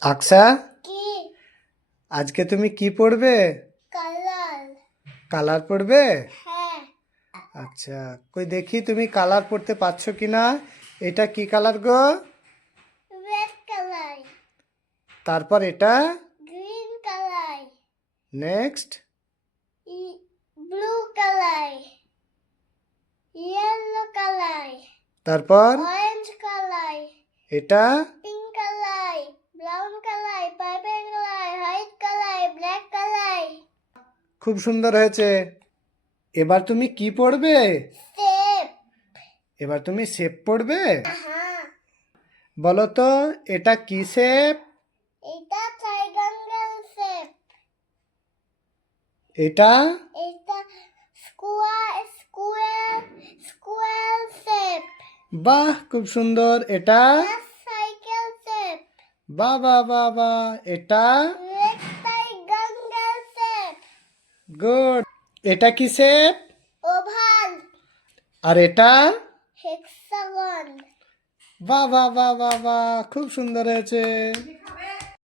আকসা, কি? আজকে তুমি কি পড়বে? কালার। কালার পড়বে? হ্যাঁ। আচ্ছা, কই দেখি তুমি কালার পড়তে পারছো কিনা। এটা কি কালার গো? Red colour. তারপর এটা? Green colour. Next? Blue colour. Yellow colour. তারপর? Orange colour. এটা? Pink colour. Brown colour. Purple colour. White colour. Black colour. খুব সুন্দর হয়েছে। এবার তুমি কি পড়বে? শেপ। এবার তুমি শেপ পড়বে? হ্যাঁ। বলো তো, এটা কি শেপ? এটা ট্রাইঅ্যাঙ্গেল শেপ। এটা? এটা স্কোয়ার শেপ। বাহ, খুব সুন্দর। এটা? Cycle shape. বাহ বাহ বাহ বাহ। এটা? Rectangle shape. গুড। এটা কি শেপ? ওভাল। আর এটা? হেক্সাগন। বাহ বাহ বাহ বাহ বাহ, খুব সুন্দর হয়েছে।